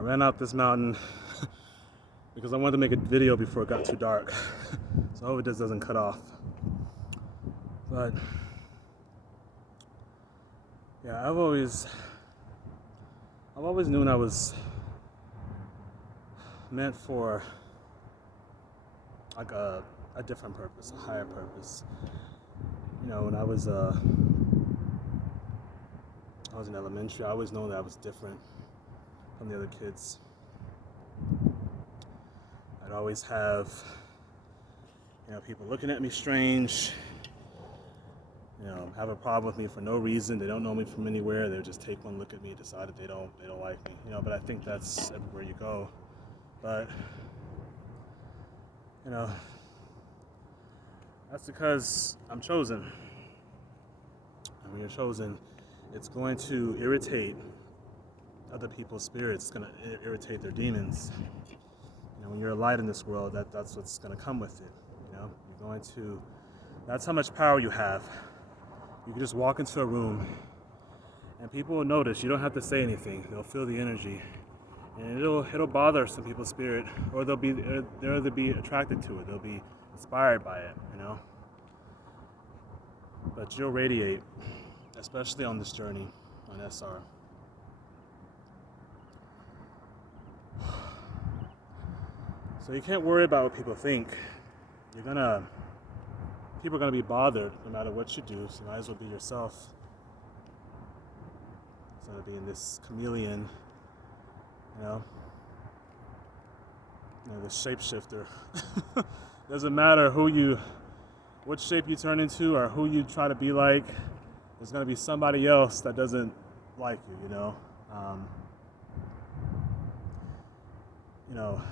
ran up this mountain because I wanted to make a video before it got too dark. So I hope this doesn't cut off. But yeah, I've always known I was meant for like a different purpose, a higher purpose. You know, when I was in elementary, I always known that I was different from the other kids. I'd always have, people looking at me strange, have a problem with me for no reason. They don't know me from anywhere. They'll just take one look at me, decide that they don't like me. But I think that's everywhere you go. But that's because I'm chosen. And when you're chosen, it's going to irritate other people's spirits. It's going to irritate their demons. When you're a light in this world, that's what's going to come with it. You're going to. That's how much power you have. You can just walk into a room, and people will notice. You don't have to say anything. They'll feel the energy, and it'll bother some people's spirit, or they'll either be attracted to it. They'll be inspired by it. But you'll radiate, especially on this journey on SR. So you can't worry about what people think. People are gonna be bothered no matter what you do. So you might as well be yourself. Instead of being this chameleon, this shapeshifter. Doesn't matter what shape you turn into or who you try to be like. There's gonna be somebody else that doesn't like you.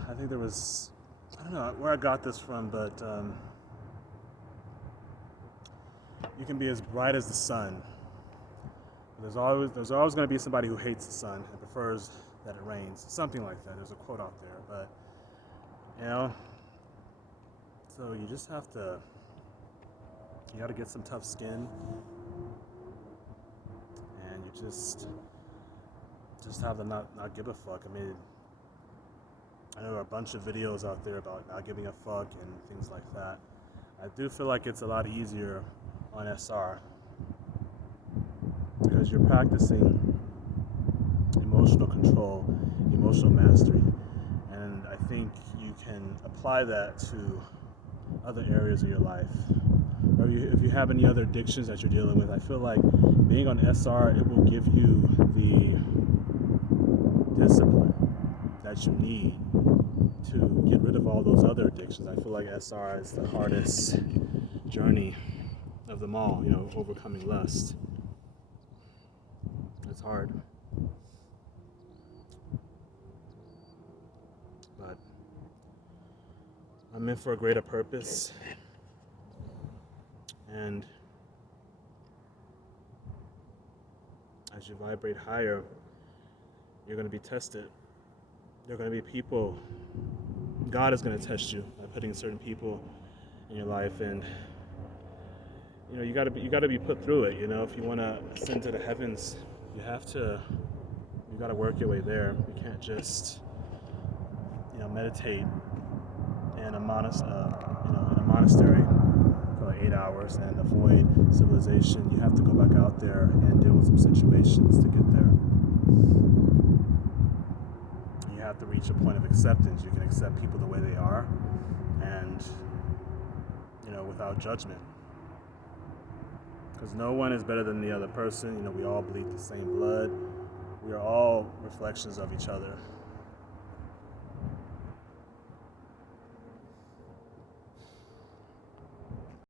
I think there was, I don't know where I got this from, but you can be as bright as the sun. There's always going to be somebody who hates the sun and prefers that it rains. Something like that. There's a quote out there, but so you just have to. You got to get some tough skin, and you just have to not give a fuck. I know there are a bunch of videos out there about not giving a fuck and things like that. I do feel like it's a lot easier on SR because you're practicing emotional control, emotional mastery, and I think you can apply that to other areas of your life. Or if you have any other addictions that you're dealing with, I feel like being on SR, it will give you the discipline that you need to get rid of all those other addictions. I feel like SR is the hardest journey of them all, overcoming lust. It's hard. But I'm meant for a greater purpose. And as you vibrate higher, you're going to be tested. There are going to be people. God is going to test you by putting certain people in your life, and you got to be put through it. If you want to ascend to the heavens, you got to work your way there. You can't just meditate in a monastery for 8 hours and avoid civilization. You have to go back out there and deal with some situations to get there. You have to reach a point of acceptance. You can accept people the way they are, and without judgment. Because no one is better than the other person. We all bleed the same blood. We are all reflections of each other.